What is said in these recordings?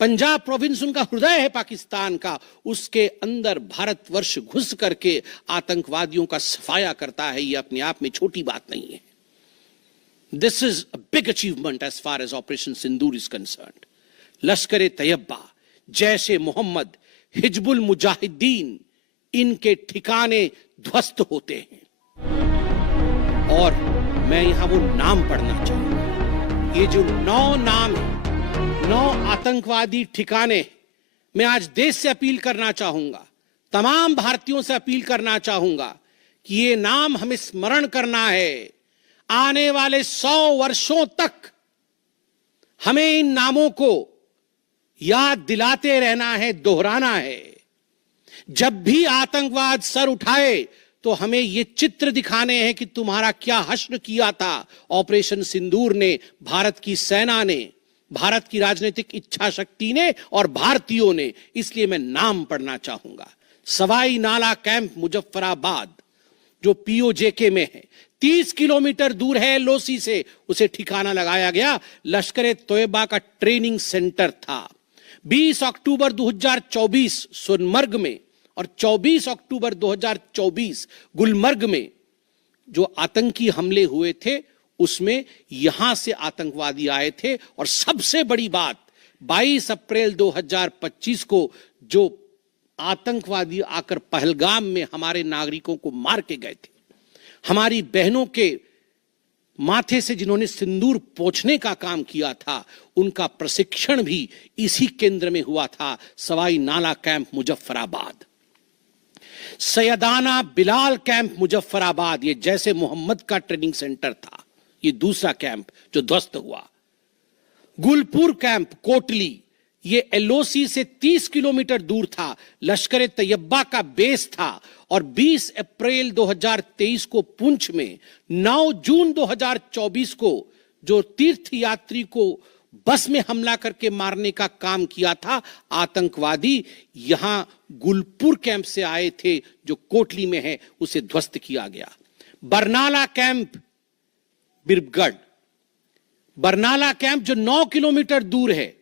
Punjab province उनका हृदय है पाकिस्तान का, उसके अंदर भारतवर्ष घुस करके आतंकवादियों का सफाया करता है। यह अपने आप में छोटी बात नहीं है। This is a big achievement as far as operation Sindoor is concerned. Lashkar Taiba, Jaish ए मोहम्मद, हिजबुल मुजाहिदीन, इनके ठिकाने ध्वस्त होते हैं। और मैं यहां वो नाम पढ़ना चाहूंगा। ये जो 9 नाम है, 9 आतंकवादी ठिकाने, मैं आज देश से अपील करना चाहूंगा, तमाम भारतीयों से अपील करना चाहूंगा कि ये नाम हमें स्मरण करना है। आने वाले 100 वर्षों तक हमें इन नामों को याद दिलाते रहना है, दोहराना है। जब भी आतंकवाद सर उठाए तो हमें ये चित्र दिखाने हैं कि तुम्हारा क्या हश्र किया था ऑपरेशन सिंदूर ने, भारत की सेना ने, भारत की राजनीतिक इच्छा शक्ति ने और भारतीयों ने। इसलिए मैं नाम पढ़ना चाहूंगा। सवाई नाला कैंप मुजफ्फराबाद, जो पीओजेके में है, 30 किलोमीटर दूर है एलओसी से, उसे ठिकाना लगाया गया। लश्कर तोयबा का ट्रेनिंग सेंटर था। 20 अक्टूबर 2024 सोनमर्ग में और 24 अक्टूबर 2024 गुलमर्ग में जो आतंकी हमले हुए थे, उसमें यहां से आतंकवादी आए थे। और सबसे बड़ी बात, 22 अप्रैल 2025 को जो आतंकवादी आकर पहलगाम में हमारे नागरिकों को मार के गए थे, हमारी बहनों के माथे से जिन्होंने सिंदूर पोंछने का काम किया था, उनका प्रशिक्षण भी इसी केंद्र में हुआ था, सवाई नाला कैंप मुजफ्फराबाद। सैयदाना बिलाल कैंप मुजफ्फराबाद, ये जैसे मोहम्मद का ट्रेनिंग सेंटर था, ये दूसरा कैंप जो ध्वस्त हुआ। गुलपुर कैंप कोटली, ये एलओसी से 30 किलोमीटर दूर था, लश्कर तैयबा का बेस था। और 20 अप्रैल 2023 को पुंछ में, 9 जून 2024 को जो तीर्थ यात्री को बस में हमला करके मारने का काम किया था आतंकवादी, यहां गुलपुर कैंप से आए थे जो कोटली में है, उसे ध्वस्त किया गया। बरनाला कैंप बिरगढ़, बरनाला कैंप जो 9 किलोमीटर दूर है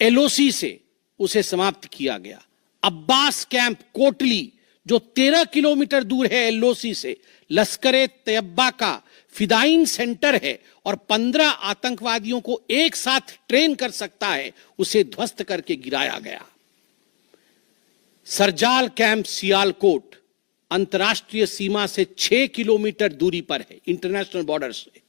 एलओसी से, उसे समाप्त किया गया। अब्बास कैंप कोटली जो 13 किलोमीटर दूर है एलओसी से, लश्कर तैयबा का फिदाइन सेंटर है और 15 आतंकवादियों को एक साथ ट्रेन कर सकता है, उसे ध्वस्त करके गिराया गया। सरजाल कैंप सियालकोट अंतर्राष्ट्रीय सीमा से 6 किलोमीटर दूरी पर है, इंटरनेशनल बॉर्डर से।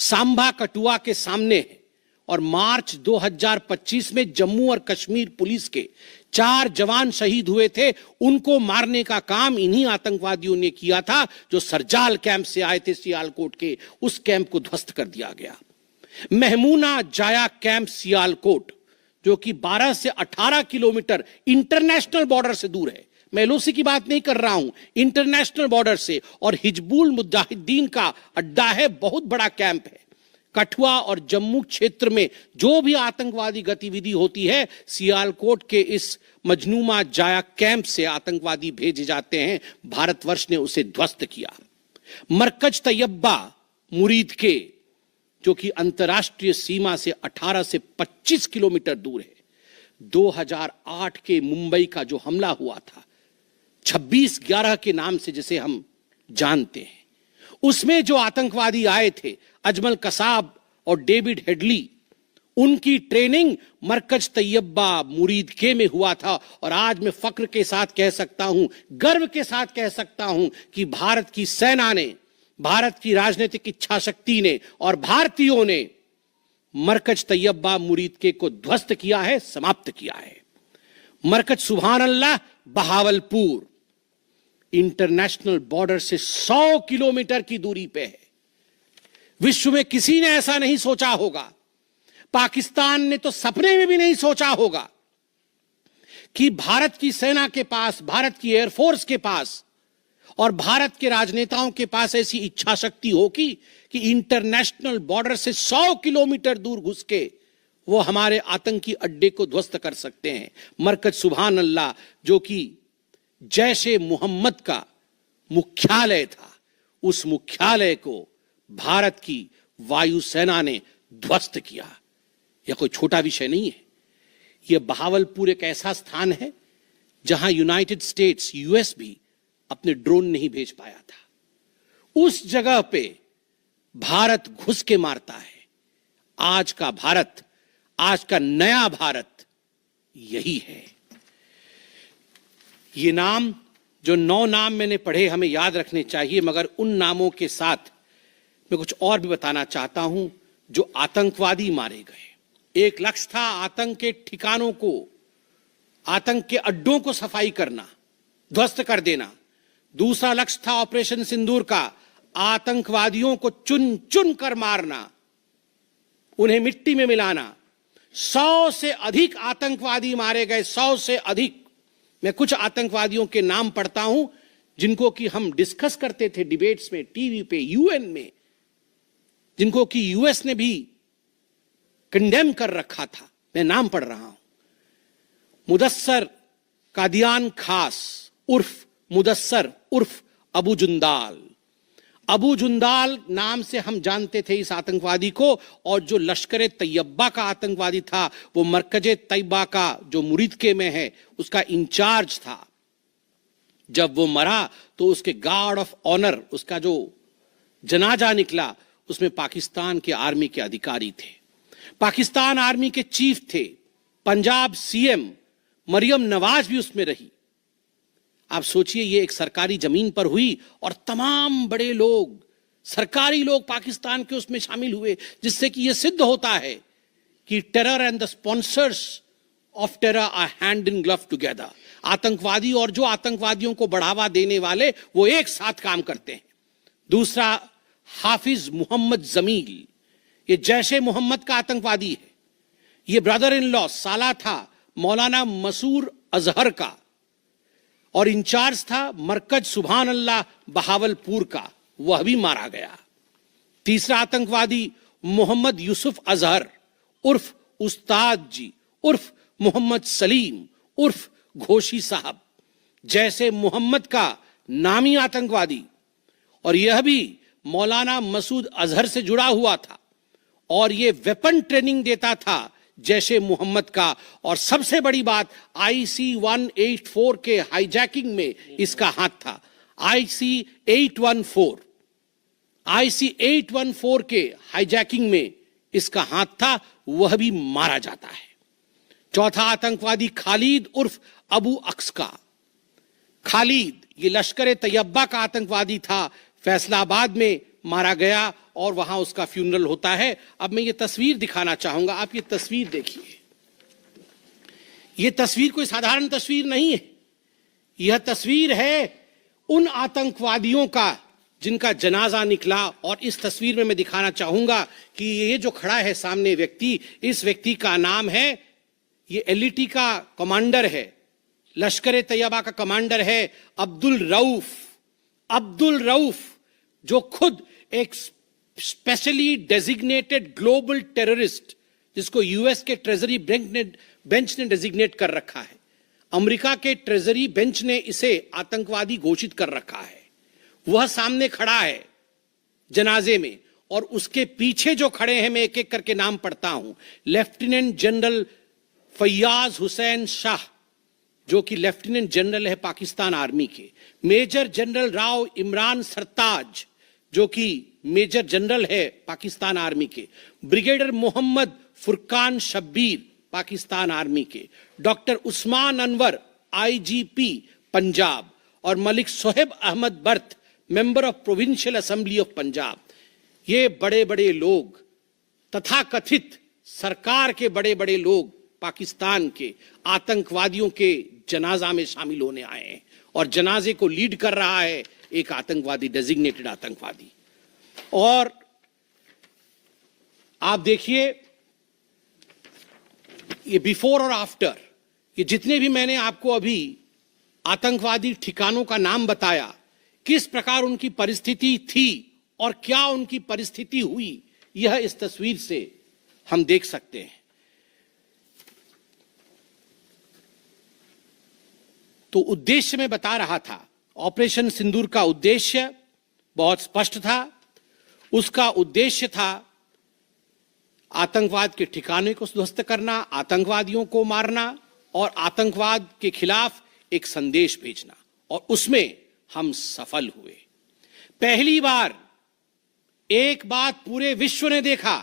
सांबा कठुआ के सामने है। और मार्च 2025 में जम्मू और कश्मीर पुलिस के 4 जवान शहीद हुए थे, उनको मारने का काम इन्हीं आतंकवादियों ने किया था जो सरजाल कैंप से आए थे सियालकोट के। उस कैंप को ध्वस्त कर दिया गया। महमूना जाया कैंप सियालकोट, जो कि 12 से 18 किलोमीटर इंटरनेशनल बॉर्डर से दूर है, मैं एलओसी की बात नहीं कर रहा हूं, इंटरनेशनल बॉर्डर से। और हिजबुल मुजाहिदीन का अड्डा है, बहुत बड़ा कैंप है। कठुआ और जम्मू क्षेत्र में जो भी आतंकवादी गतिविधि होती है, सियालकोट के इस मजनूमा जाया कैंप से आतंकवादी भेजे जाते हैं। भारतवर्ष ने उसे ध्वस्त किया। मरकज तैयबा मुरीद के, जो कि अंतर्राष्ट्रीय सीमा से 18 से 25 किलोमीटर दूर है। 2008 के मुंबई का जो हमला हुआ था, 26/11 के नाम से जिसे हम जानते हैं, उसमें जो आतंकवादी आए थे, अजमल कसाब और डेविड हेडली, उनकी ट्रेनिंग मरकज तैयबा मुरीद के में हुआ था। और आज मैं फक्र के साथ कह सकता हूं, गर्व के साथ कह सकता हूं कि भारत की सेना ने, भारत की राजनीतिक इच्छा शक्ति ने और भारतीयों ने मरकज तैयबा मुरीद के को ध्वस्त किया है, समाप्त किया है। मरकज सुभान अल्लाह बहावलपुर इंटरनेशनल बॉर्डर से 100 किलोमीटर की दूरी पे है। विश्व में किसी ने ऐसा नहीं सोचा होगा, पाकिस्तान ने तो सपने में भी नहीं सोचा होगा कि भारत की सेना के पास, भारत की एयरफोर्स के पास और भारत के राजनेताओं के पास ऐसी इच्छा शक्ति होगी कि इंटरनेशनल बॉर्डर से 100 किलोमीटर दूर घुस के वो हमारे आतंकी अड्डे को ध्वस्त कर सकते हैं। मरकज सुभान अल्लाह, जो कि जैश ए मोहम्मद का मुख्यालय था, उस मुख्यालय को भारत की वायुसेना ने ध्वस्त किया। यह कोई छोटा विषय नहीं है। यह बहावलपुर एक ऐसा स्थान है जहां यूनाइटेड स्टेट्स, यूएस भी अपने ड्रोन नहीं भेज पाया था। उस जगह पे भारत घुस के मारता है। आज का भारत, आज का नया भारत यही है। ये नाम, जो 9 नाम मैंने पढ़े, हमें याद रखने चाहिए, मगर उन नामों के साथ मैं कुछ और भी बताना चाहता हूं। जो आतंकवादी मारे गए, एक लक्ष्य था आतंक के ठिकानों को, आतंक के अड्डों को सफाई करना, ध्वस्त कर देना। दूसरा लक्ष्य था ऑपरेशन सिंदूर का, आतंकवादियों को चुन चुन कर मारना, उन्हें मिट्टी में मिलाना। 100 से अधिक आतंकवादी मारे गए, 100 से अधिक। मैं कुछ आतंकवादियों के नाम पढ़ता हूं जिनको कि हम डिस्कस करते थे डिबेट्स में, टीवी पे, यूएन में, जिनको कि यूएस ने भी कंडेम कर रखा था। मैं नाम पढ़ रहा हूं। मुदस्सर कादियान खास उर्फ मुदस्सर उर्फ अबू जुंदाल। अबू जुंदाल नाम से हम जानते थे इस आतंकवादी को, और जो लश्कर तैयबा का आतंकवादी था, वो मरकजे तैयबा का जो मुरीदके में है, उसका इंचार्ज था। जब वो मरा तो उसके गार्ड ऑफ ऑनर, उसका जो जनाजा निकला, उसमें पाकिस्तान के आर्मी के अधिकारी थे, पाकिस्तान आर्मी के चीफ थे, पंजाब सीएम मरियम नवाज भी उसमें रही। आप सोचिए, ये एक सरकारी जमीन पर हुई और तमाम बड़े लोग, सरकारी लोग पाकिस्तान के उसमें शामिल हुए, जिससे कि यह सिद्ध होता है कि terror and the sponsors of terror are hand in glove together. आतंकवादी और जो आतंकवादियों को बढ़ावा देने वाले, वो एक साथ काम करते हैं। दूसरा, हाफिज मोहम्मद जमील, ये जैशे मोहम्मद का आतंकवादी है। ये ब्रदर इन लॉ, साला था मौलाना मसूर अजहर का, और इंचार्ज था मरकज सुभान अल्लाह बहावलपुर का, वह भी मारा गया। तीसरा आतंकवादी मोहम्मद यूसुफ अजहर उर्फ उस्ताद जी उर्फ मोहम्मद सलीम उर्फ घोशी साहब, जैसे मोहम्मद का नामी आतंकवादी, और यह भी मौलाना मसूद अजहर से जुड़ा हुआ था, और यह वेपन ट्रेनिंग देता था जैशे मोहम्मद का। और सबसे बड़ी बात, IC 184 के हाईजैकिंग में इसका हाथ था। IC 814 के हाईजैकिंग में इसका हाथ था, वह भी मारा जाता है। चौथा आतंकवादी खालिद उर्फ अबू अक्स का। खालिद ये लश्कर तैयबा का आतंकवादी था, फैसलाबाद में मारा गया और वहां उसका फ्यूनरल होता है। अब मैं ये तस्वीर दिखाना चाहूंगा, आप ये तस्वीर देखिए। ये तस्वीर कोई साधारण तस्वीर नहीं है, यह तस्वीर है उन आतंकवादियों का जिनका जनाजा निकला। और इस तस्वीर में मैं दिखाना चाहूंगा कि ये जो खड़ा है सामने व्यक्ति, इस व्यक्ति का नाम है, ये LET का कमांडर है, लश्कर तैयबा का कमांडर है, अब्दुल रऊफ, जो खुद एक स्पेशली डेजिग्नेटेड ग्लोबल टेररिस्ट, जिसको यूएस के ट्रेजरी बेंच ने डेजिग्नेट कर रखा है। अमेरिका के ट्रेजरी बेंच ने इसे आतंकवादी घोषित कर रखा है। वह सामने खड़ा है जनाजे में, और उसके पीछे जो खड़े हैं, मैं एक एक करके नाम पढ़ता हूं। लेफ्टिनेंट जनरल फैयाज हुसैन शाह, जो कि लेफ्टिनेंट जनरल है पाकिस्तान आर्मी के। मेजर जनरल राव इमरान सरताज, जो कि मेजर जनरल है पाकिस्तान आर्मी के। ब्रिगेडियर मोहम्मद फुरकान शब्बीर, पाकिस्तान आर्मी के। डॉक्टर उस्मान अनवर, IGP पंजाब, और Malik Sohaib Ahmad Barth, member of provincial assembly of Punjab. ये बड़े बड़े लोग, तथाकथित सरकार के बड़े बड़े लोग, पाकिस्तान के आतंकवादियों के जनाजा में शामिल होने आए हैं, और जनाजे को लीड कर रहा है एक आतंकवादी, डेजिग्नेटेड आतंकवादी। और आप देखिए, ये बिफोर और आफ्टर, ये जितने भी मैंने आपको अभी आतंकवादी ठिकानों का नाम बताया, किस प्रकार उनकी परिस्थिति थी और क्या उनकी परिस्थिति हुई, यह इस तस्वीर से हम देख सकते हैं। तो उद्देश्य मैं बता रहा था, ऑपरेशन सिंदूर का उद्देश्य बहुत स्पष्ट था। उसका उद्देश्य था आतंकवाद के ठिकाने को ध्वस्त करना, आतंकवादियों को मारना और आतंकवाद के खिलाफ एक संदेश भेजना, और उसमें हम सफल हुए। पहली बार एक बात पूरे विश्व ने देखा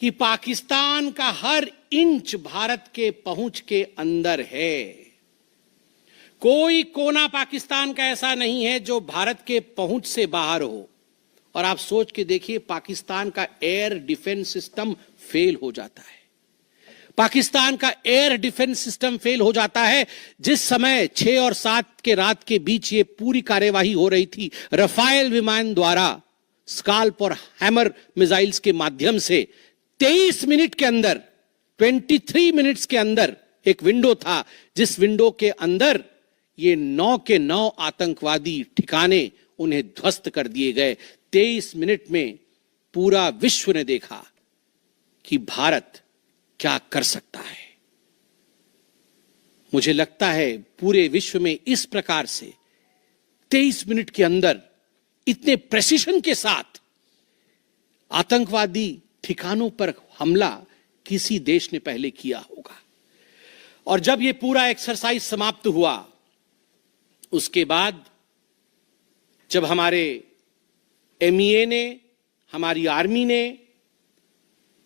कि पाकिस्तान का हर इंच भारत के पहुंच के अंदर है। कोई कोना पाकिस्तान का ऐसा नहीं है जो भारत के पहुंच से बाहर हो। और आप सोच के देखिए, पाकिस्तान का एयर डिफेंस सिस्टम फेल हो जाता है। पाकिस्तान का एयर डिफेंस सिस्टम फेल हो जाता है जिस समय 6 और 7 के रात के बीच ये पूरी कार्यवाही हो रही थी। रफाल विमान द्वारा स्काल्प और हैमर मिसाइल्स के माध्यम से 23 मिनट के अंदर, 23 मिनट्स के अंदर एक विंडो था, जिस विंडो के अंदर ये 9 के 9 आतंकवादी ठिकाने उन्हें ध्वस्त कर दिए गए। 23 मिनट में पूरा विश्व ने देखा कि भारत क्या कर सकता है। मुझे लगता है पूरे विश्व में इस प्रकार से 23 मिनट के अंदर इतने प्रेसिशन के साथ आतंकवादी ठिकानों पर हमला किसी देश ने पहले किया होगा। और जब यह पूरा एक्सरसाइज समाप्त हुआ, उसके बाद जब हमारे एमईए ने, हमारी आर्मी ने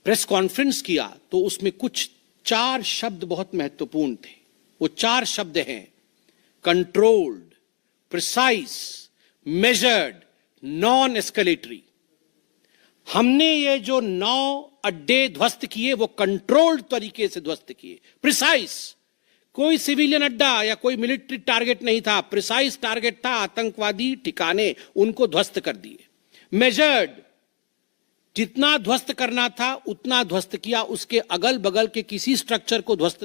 प्रेस कॉन्फ्रेंस किया, तो उसमें कुछ 4 शब्द बहुत महत्वपूर्ण थे। वो 4 शब्द हैं: controlled, precise, measured, non escalatory. हमने ये जो 9 अड्डे ध्वस्त किए वो कंट्रोल्ड तरीके से ध्वस्त किए। प्रिसाइज, कोई सिविलियन अड्डा या कोई मिलिट्री टारगेट नहीं था, प्रिसाइज टारगेट था, आतंकवादी ठिकाने, उनको ध्वस्त कर दिए। मेजर्ड, जितना ध्वस्त करना था उतना ध्वस्त किया, उसके अगल बगल के किसी स्ट्रक्चर को ध्वस्त